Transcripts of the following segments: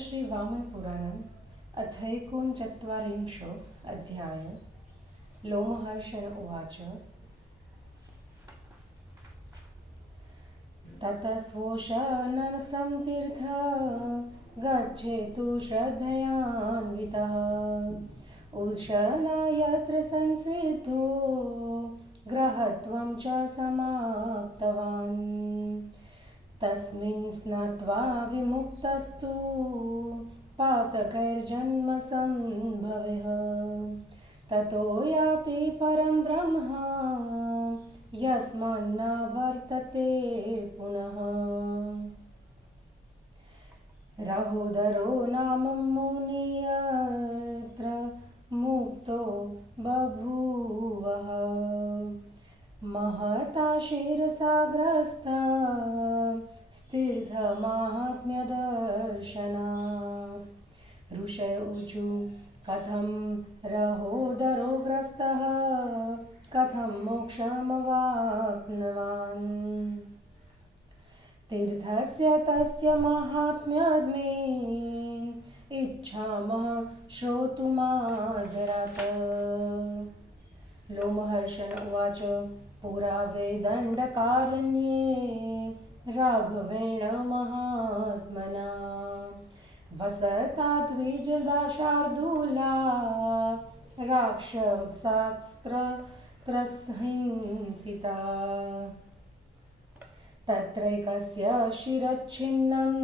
श्रीवामनपुराणम् अथैकोनचत्वारिंशो अध्याय। लोमहर्षण उवाच। ततस्वोशनसं तीर्थ गच्छेतु श्रद्धयान्वितः। उशना यत्र संसिद्धो ग्रहत्वं च समाप्तवान्। तस्मिन् स्नात्वा विमुक्तस्तु पातकैर्जन्मसम्भवः। ततो याति परं ब्रह्म यस्मान्न वर्तते पुनः। रहोदरो नाम मुनिर्यत्र मुक्तो बभूवः। महता शिरसाग्रस्ता तीर्थमाहात्म्यदर्शनात्। ऋषयोचु कथं रहोदरो ग्रस्तः कथं मोक्षमवाप्नुवान्। तीर्थस्य तस्य माहात्म्यमे इच्छामः श्रोतुमादरात्। लोमहर्षण उवाच। पुरा वेदण्डकारण्ये राघवेण महात्मना वसता द्विजदाशार्दूला राक्षसास्त्रहिंसिता। तत्रैकस्य शिरच्छिन्नं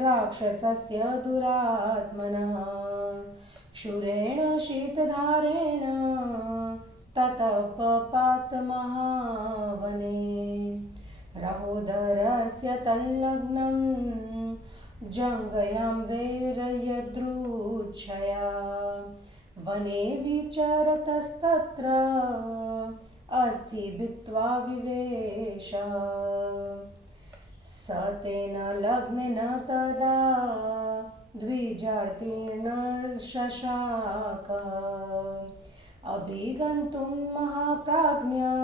राक्षसस्य दुरात्मनः क्षुरेण शीतधारेण ततः पपात महावने। रहोदरस्य तल्लग्नं जङ्गयां वैरयदृच्छया। वने विचरतस्तत्र अस्ति भित्त्वा विवेशः। स तेन लग्नेन तदा द्विजार्तेन शशाकः। अभिगन्तुं महाप्राज्ञा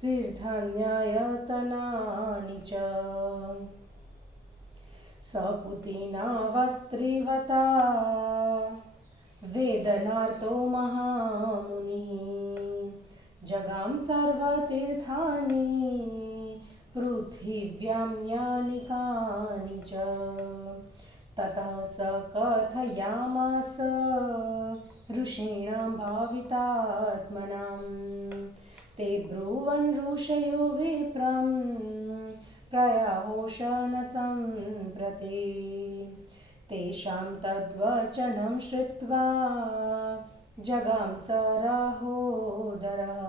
तीर्थान्यायतनानि च। सपुतिना वस्त्रीवता वेदनार्तो महामुनिः। जगाम सर्वतीर्थानि पृथिव्यां यानिकानि च। ततः स कथयामास ऋषीणां भावितात्मनां। ते ब्रुवन् ऋषयो विप्रं प्रयाहोशनसम्प्रति। तेषां तद्वचनं श्रुत्वा जगाम स रहोदरः।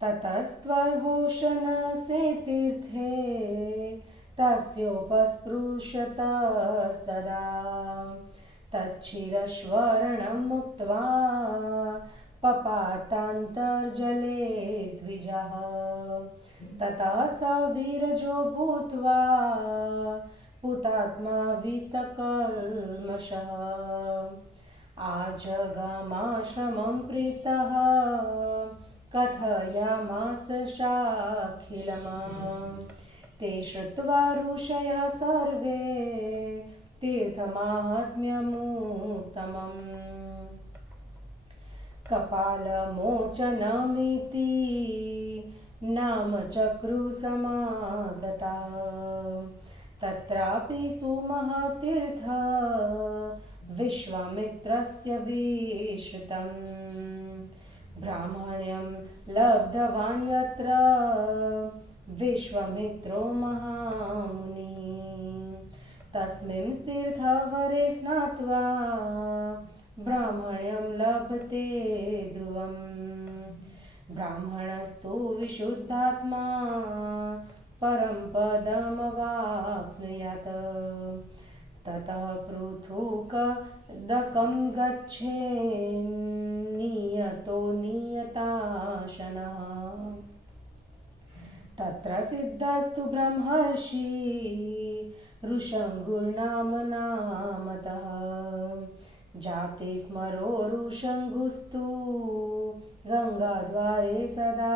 ततस्त्वहोशनसे तीर्थे तस्योपस्पृशतस्तदा। तच्छिरस्वर्णं मुक्त्वा पपातान्तर्जले द्विजः। ततः स वीरजो भूत्वा पुतात्मा वीतकल्मषः। आजगामाश्रमं प्रीतः कथयामास चाखिलम्। ते श्रुत्वा ऋषयः सर्वे तीर्थमाहात्म्यमुत्तमम्। कपालमोचनमिति नाम चक्रुसमागताः। तत्रापि सुमहातीर्थ विश्वामित्रस्य विश्रुतं। ब्राह्मण्यं लब्धवान् यत्र विश्वामित्रो महामुनिः। तस्मिन् तीर्थवरे स्नात्वा ब्राह्मण्यं लभते ध्रुवम्। ब्राह्मणस्तु विशुद्धात्मा परं पदमवाप्नुयात्। ततः पृथुकदकं गच्छेन्नियतो नियताशनः। तत्र सिद्धस्तु ब्रह्मर्षि ऋषङ्गुर्नामतः। जाते स्मरो ऋषङ्गुस्तु गङ्गाद्वारे सदा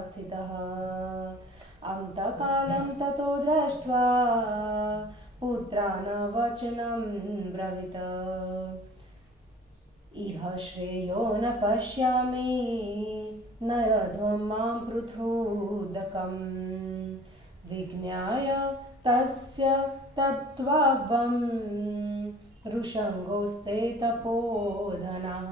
स्थितः। अन्तकालं ततो दृष्ट्वा वचनं ब्रवीत। इह श्रेयो न पश्यामि नयध्वं मां पृथूदकम् विज्ञाय तस्य तत्त्वावं ऋषङ्गोस्ते तपोधनः।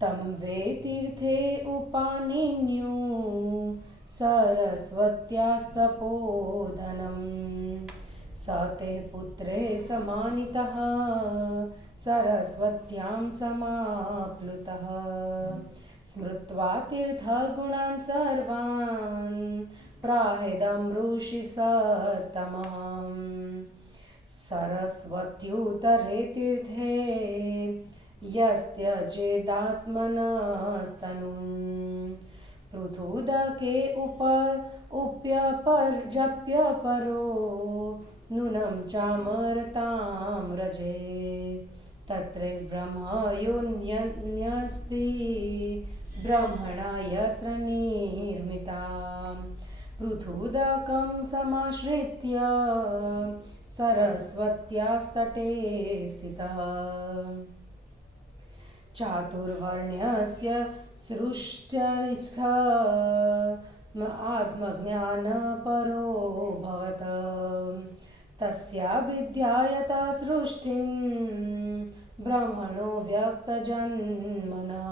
तं वे तीर्थे उपानिन्यो सरस्वत्यास्तपोधनम् स ते पुत्रे समानितः सरस्वत्यां समाप्लुतः। स्मृत्वा तीर्थगुणान् सर्वान् प्राहेदं ऋषिसत्तमः। सरस्वत्युत्तरे तीर्थे यस्त्यजेदात्मनस्तनुं पृथुदके उप्यपर्जप्य परो नूनं चामरतां व्रजे। तत्रे ब्रह्मयोन्यस्ति ब्रह्मणा यत्र निर्मिता पृथुदकं समाश्रित्य सरस्वत्यास्तटे स्थितः। चातुर्वर्ण्यस्य सृष्ट्यैः आत्मज्ञानपरो भवत तस्या विद्यायता सृष्टिं ब्रह्मणो व्यक्तजन्मनः।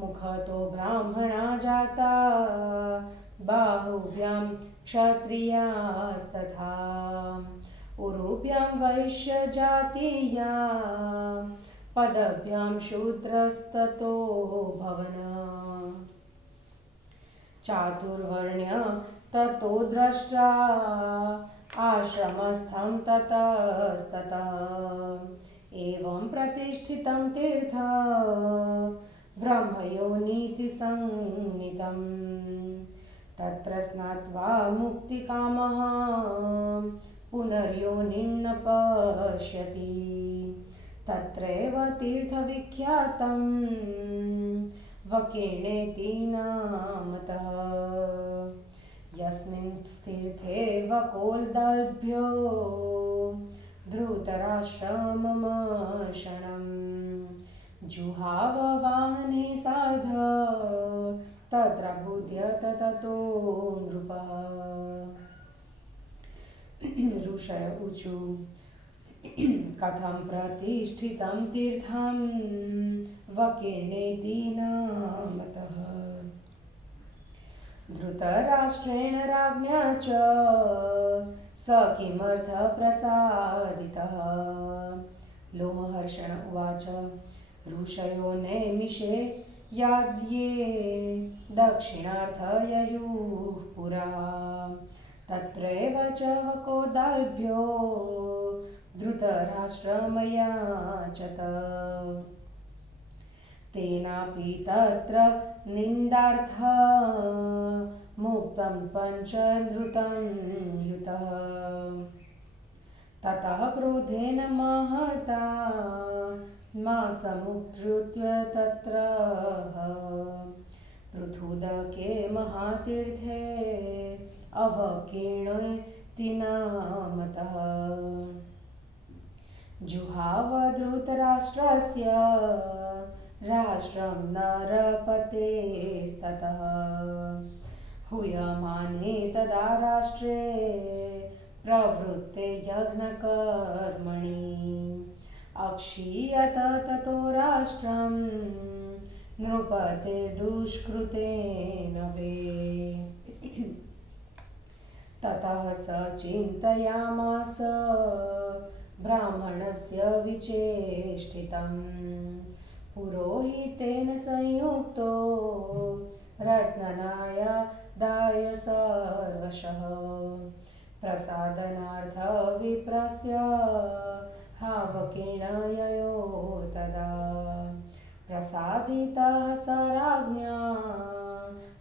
मुखतो ब्राह्मणा जाता बाहुभ्यां क्षत्रियास्तथा उरुभ्यां वैश्यजातीया पदभ्यां शूद्रस्ततो भवन। चातुर्वर्ण्य ततो द्रष्टा आश्रमस्थं ततस्ततः एवं प्रतिष्ठितं तीर्थ ब्रह्मयोनीति संज्ञितं। तत्र स्नात्वा मुक्तिकामः पुनर्योनिं न पश्यति। तत्रैव तीर्थविख्यातं वकिर्णेति नामतः। यस्मिन् तीर्थे वकोदल्भ्यो धृतराष्ट्रममर्षणं जुहाव वाहने सार्ध तत्र बुध्यत ततो नृपः। ऋषय ऊचु कथं प्रतिष्ठितं तीर्थं वकिर्णेति नामतः। धृतराष्ट्रेण राज्ञा च स किमर्थः प्रसादितः। लोमहर्षण उवाच ऋषयो नैमिषे याद्ये दक्षिणार्थ ययुः पुरा तत्रैव च वकोदल्भ्यो धृतराष्ट्रमयाचत। तेनापि तत्र निन्दार्थः मुक्तं पञ्चधृतं युतः। ततः क्रोधेन महता मासमुद्धृत्य तत्र पृथुदके महातीर्थे अवकीर्णेति नामतः। जुहाव धृतराष्ट्रस्य राष्ट्रं नरपतेस्ततः। हूयमाने तदा राष्ट्रे प्रवृत्ते यज्ञकर्मणि अक्षीयत ततो राष्ट्रं नृपते दुष्कृतेन वे। ततः स चिन्तयामास ब्राह्मणस्य विचेष्टितं पुरोहितेन संयुक्तो रत्ननायदाय सर्वशः। प्रसादनार्थ विप्रस्य हावकीर्णययो तदा प्रसादितः स राज्ञा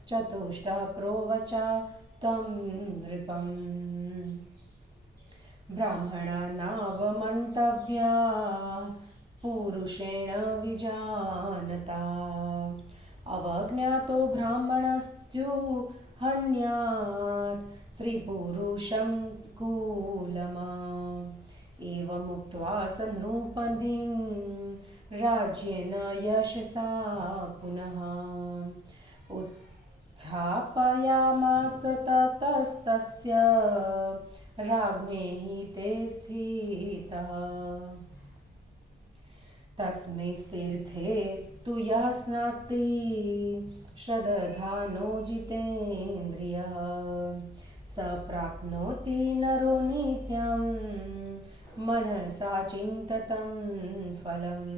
चतुष्टः प्रोवचा तं नृपम्। ब्राह्मणा नावमन्तव्या पुरुषेण विजानता अवज्ञातो ब्राह्मणस्तु हन्यात् त्रिपुरुषं कूलमा एवमुक्त्वा संनृपतिं राज्येन यशसा पुनः उत्थापयामास ततस्तस्य राज्ञेः ते स्थितः। तस्मिंस्तीर्थे तु यः स्नाति श्रद्धानो जितेन्द्रियः स प्राप्नोति नरो नित्यं मनसा चिन्ततं फलम्।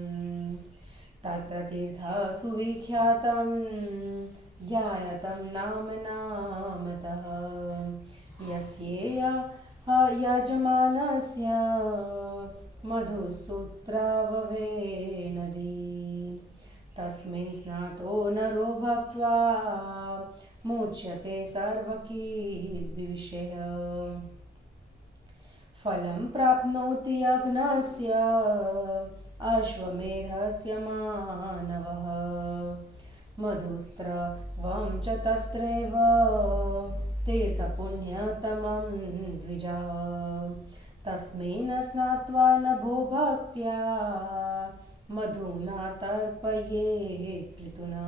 तत्र तीर्थः सुविख्यातं ज्ञायतं नाम नामतः यस्येह यजमानस्य मधुसूत्राववे नदी। तस्मिन् स्नातो नरो भक्त्वा मुच्यते सर्वकीर्तिविषयः। फलं प्राप्नोति यज्ञस्य अश्वमेधस्य मानवः मधुस्त्रवं च तत्रैव तीर्थपुण्यतमं द्विजा। तस्मिन् स्नात्वा नभो भक्त्या मधुना तर्पयेत् पितुना।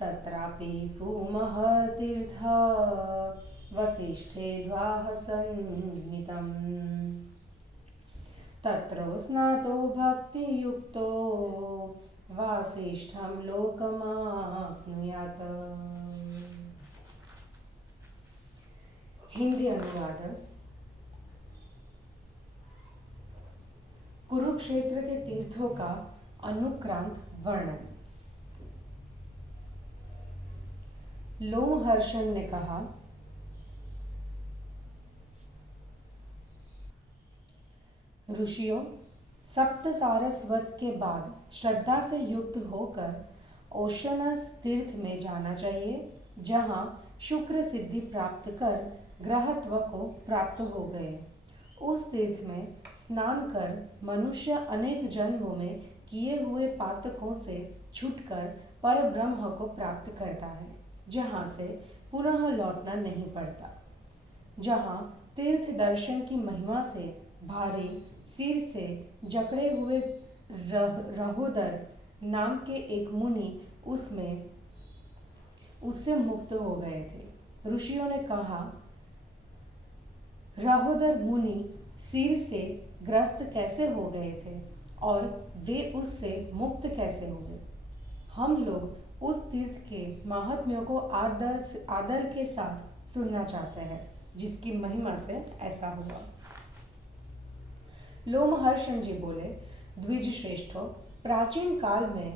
तत्रापि सुमहतीर्थ वसिष्ठे द्वाहसन्नितं। तत्र स्नातो भक्तियुक्तो वासिष्ठं लोकमाप्नुयात्। हिंदी अनुवाद। कुरुक्षेत्र के तीर्थों का अनुक्रांत वर्णन। लोमहर्षण ने कहा, ऋषियों, सप्तसारस्वत के बाद श्रद्धा से युक्त होकर ओशनस तीर्थ में जाना चाहिए, जहाँ शुक्र सिद्धि प्राप्त कर ग्रहत्व को प्राप्त हो गए। उस तीर्थ में स्नान कर मनुष्य अनेक जन्मों में किए हुए पातकों से छूटकर परब्रह्म को प्राप्त करता है, जहाँ से पुनः लौटना नहीं पड़ता। जहाँ तीर्थ दर्शन की महिमा से भारी सिर से जकड़े हुए रहोदर नाम के एक मुनि उससे मुक्त हो गए थे। ऋषियों ने कहा, रहोदर मुनि सिर से ग्रस्त कैसे हो गए थे और वे उससे मुक्त कैसे हुए? हम लोग उस तीर्थ के महात्म्यों को आदर के साथ सुनना चाहते हैं, जिसकी महिमा से ऐसा हुआ। लोमहर्षण जी बोले, द्विज श्रेष्ठों, प्राचीन काल में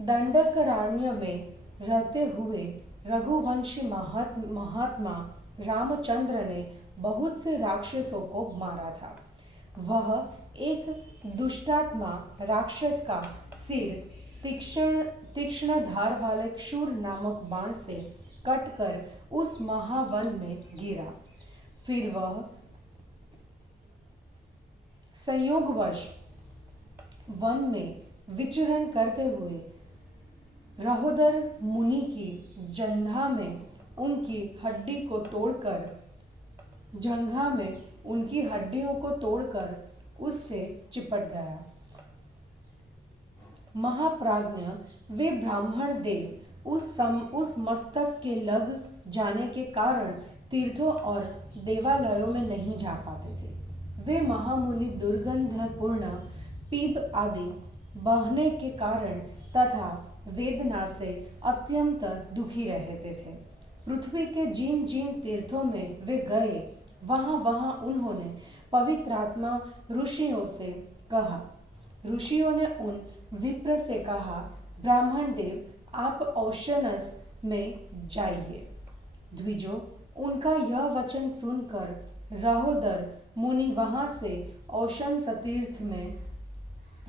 दंडकारण्य में रहते हुए रघुवंशी महात्मा रामचंद्र ने बहुत से राक्षसों को मारा था। वह एक दुष्टात्मा राक्षस का सिर तीक्ष्ण धार वाले क्षुर नामक बाण से कटकर उस महावन में गिरा। फिर वह संयोगवश वन में विचरण करते हुए रहोदर मुनि की जंघा में उनकी हड्डियों को तोड़कर उससे चिपट गया। महाप्राज्ञ वे ब्राह्मण देव उस मस्तक के लग जाने के कारण तीर्थों और देवालयों में नहीं जा पाते थे। वे महामुनि दुर्गंधपूर्ण पीप आदि बहने के कारण तथा वेदना से अत्यंत दुखी रहते थे। पृथ्वी के जिन जिन तीर्थों में वे गए, वहां उन्होंने पवित्रात्मा ऋषियों से कहा। ऋषियों ने उन विप्र से कहा, ब्राह्मण देव, आप औशनस में जाइए। द्विजों, उनका यह वचन सुनकर रहोदर मुनि वहां से औशन तीर्थ में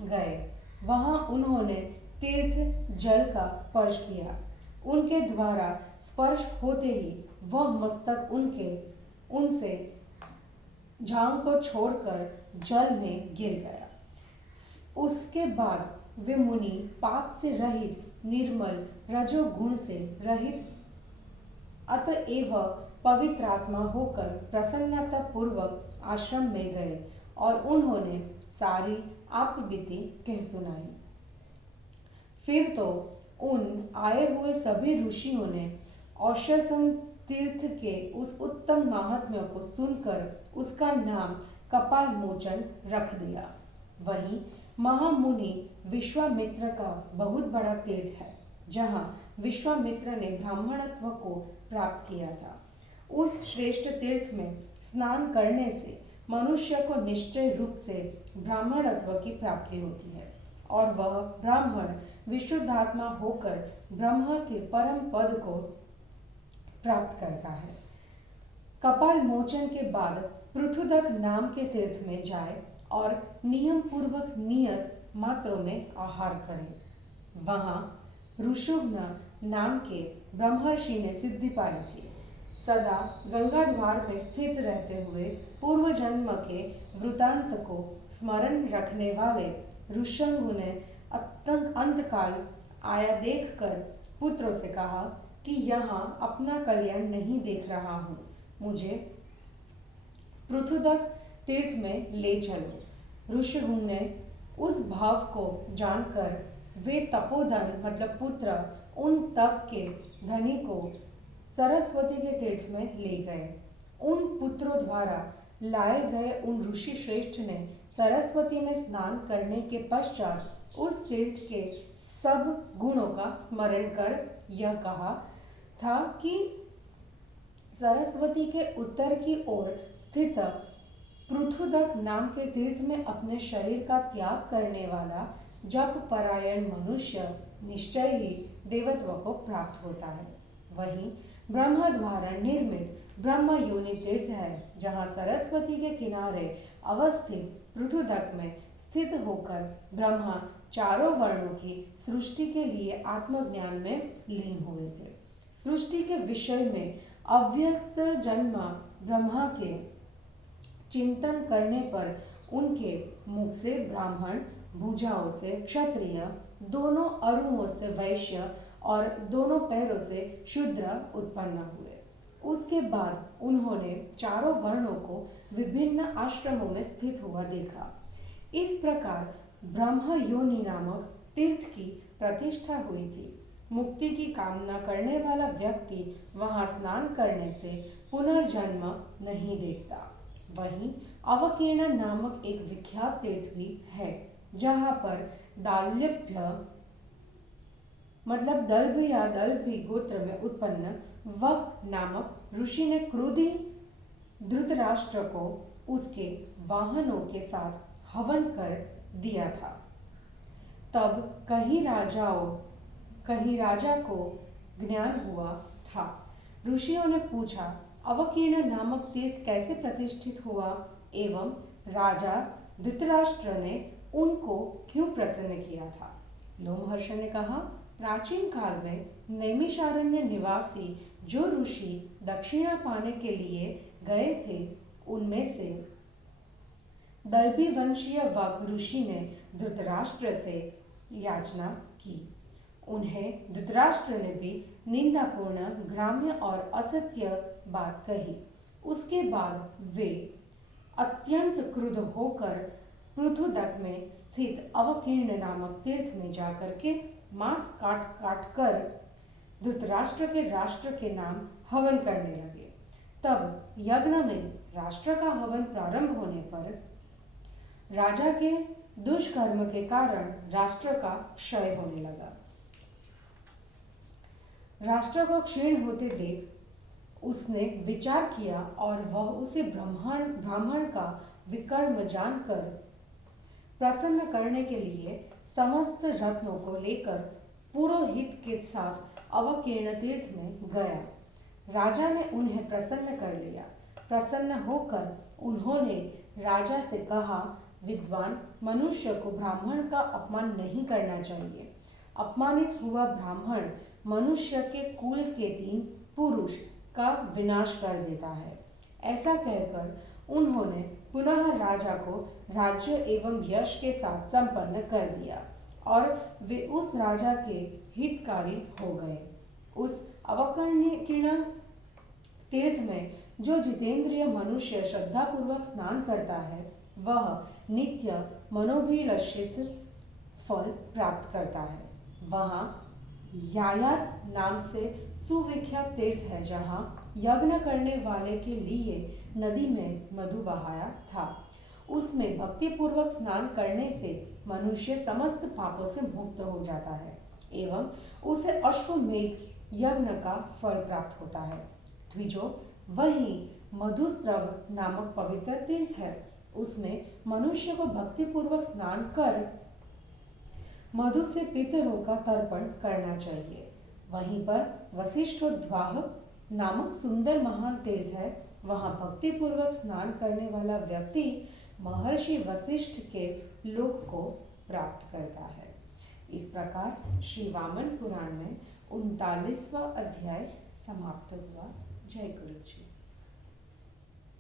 गए। वहां उन्होंने तीर्थ जल का स्पर्श किया। उनके द्वारा स्पर्श होते ही वह मस्तक उनसे झांग को छोड़कर जल में गिर गया। उसके बाद वे मुनि पाप से रहित, निर्मल, रजोगुण से रहित, अतएव पवित्र आत्मा होकर प्रसन्नता पूर्वक आश्रम में गए और उन्होंने सारी आपबीती कह सुनाई। फिर तो उन आए हुए सभी ऋषियों ने औशसन तीर्थ के उस उत्तम महात्म्य को सुनकर उसका नाम कपाल मोचन रख दिया। वहीं महामुनि विश्वामित्र का बहुत बड़ा तीर्थ है, जहाँ विश्वामित्र ने ब्राह्मणत्व को प्राप्त किया था। उस श्रेष्ठ तीर्थ में स्नान करने से मनुष्य को निश्चय रूप से ब्राह्मणत्व की प्राप्ति होती है और वह ब्राह्मण विशुद्धात्मा होकर ब्रह्म के परम पद को प्राप्त करता है। कपाल मोचन के बाद पृथुदक नाम के तीर्थ में जाए और नियम पूर्वक नियत मात्रों में आहार करें। वहां ऋषुघ्न नाम के ब्रह्मर्षि ने सिद्धि पाई थी। सदा गंगा द्वार में स्थित रहते हुए पूर्व जन्म के वृतांत को स्मरण रखने वाले ऋषंगु ने अंतकाल आया देखकर पुत्रों से कहा कि यहाँ अपना कल्याण नहीं देख रहा हूँ, मुझे पृथुदक तीर्थ में ले चलो। ऋषिगुण ने उस भाव को जानकर वे तपोधन मतलब पुत्र उन तप के धनी को सरस्वती के तीर्थ में ले गए। उन पुत्रों द्वारा लाए गए उन ऋषि श्रेष्ठ ने सरस्वती में स्नान करने के पश्चात उस तीर्थ के सब गुणों का स्मरण कर यह कहा था कि सरस्वती के उत्तर की ओर स्थित पृथुदक नाम के तीर्थ में अपने शरीर का त्याग करने वाला जप परायण मनुष्य निश्चय ही देवत्व को प्राप्त होता है। वहीं ब्रह्म द्वारा निर्मित ब्रह्म योनि तीर्थ है, जहाँ सरस्वती के किनारे अवस्थित पृथुदक में स्थित होकर ब्रह्मा चारों वर्णों की सृष्टि के लिए आत्मज्ञान में लीन हुए थे। सृष्टि के विषय में अव्यक्त जन्मा ब्रह्मा के चिंतन करने पर उनके मुख से ब्राह्मण, भुजाओं से क्षत्रिय, दोनों अरुओं से वैश्य और दोनों पैरों से शूद्र उत्पन्न हुए। उसके बाद उन्होंने चारों वर्णों को विभिन्न आश्रमों में स्थित हुआ देखा। इस प्रकार ब्रह्म योनि नामक तीर्थ की प्रतिष्ठा हुई थी। मुक्ति की कामना करने वाला व्यक्ति वहां स्नान करने से पुनर्जन्म नहीं देखता। वहीं अवकीर्ण नामक एक विख्यात तीर्थ भी है, जहाँ पर दाल्यभ्य मतलब दल्भ या दल्भी गोत्र में उत्पन्न वक नामक ऋषि ने क्रोधी धृतराष्ट्र को उसके वाहनों के साथ हवन कर दिया था। तब कहीं राजा को ज्ञान हुआ था। ऋषियों ने पूछा, अवकीर्ण नामक तीर्थ कैसे प्रतिष्ठित हुआ एवं राजा धृतराष्ट्र ने उनको क्यों प्रसन्न किया था। लोमहर्ष ने कहा, प्राचीन काल में नैमिषारण्य निवासी जो ऋषि दक्षिणा पाने के लिए गए थे, उनमें से दल्भी वंशीय वक ऋषि ने धृतराष्ट्र से याचना की। उन्हें धृतराष्ट्र ने भी निंदापूर्ण, ग्राम्य और असत्य बात कही। उसके बाद वे अत्यंत क्रुद्ध होकर पृथुदक में स्थित अवकीर्ण नामक तीर्थ में जाकर के मांस काट कर धृतराष्ट्र के राष्ट्र के नाम हवन करने लगे। तब यज्ञ में राष्ट्र का हवन प्रारंभ होने पर राजा के दुष्कर्म के कारण राष्ट्र का क्षय होने लगा। राष्ट्र को क्षीण होते देख उसने विचार किया और वह उसे ब्राह्मण का विकर्म जानकर प्रसन्न करने के लिए समस्त रत्नों को लेकर पुरोहित के साथ अवकीर्ण तीर्थ में गया। राजा ने उन्हें प्रसन्न कर लिया। प्रसन्न होकर उन्होंने राजा से कहा, विद्वान मनुष्य को ब्राह्मण का अपमान नहीं करना चाहिए। अपमानित हुआ ब्राह्मण मनुष्य के कुल के 3 पुरुष का विनाश कर देता है। ऐसा कहकर उन्होंने पुनः राजा को राज्य एवं यश के साथ संपन्न कर दिया और वे उस राजा के हितकारी हो गए। उस अवकीर्ण तीर्थ में जो जितेंद्रिय मनुष्य श्रद्धापूर्वक स्नान करता है वह नित्य मनोभिलषित फल प्राप्त करता है। वहाँ यायात नाम से सुविख्यात तीर्थ है जहाँ यज्ञ करने वाले के लिए नदी में मधु बहाया था। उसमें भक्ति पूर्वक स्नान करने से मनुष्य समस्त पापों से मुक्त हो जाता है एवं उसे अश्वमेध यज्ञ का फल प्राप्त होता है। द्विजो, वहीं मधुस्रव नामक पवित्र तीर्थ है। उसमें मनुष्य को भक्ति पूर्वक स्नान कर मधु से पितरों का तर्पण करना चाहिए। वहीं पर वशिष्ठोद्वाह नामक सुंदर महान तीर्थ है। वहाँ भक्ति पूर्वक स्नान करने वाला व्यक्ति महर्षि वशिष्ठ के लोक को प्राप्त करता है। इस प्रकार श्री वामन पुराण में 39वां अध्याय समाप्त हुआ। जय गुरु जी।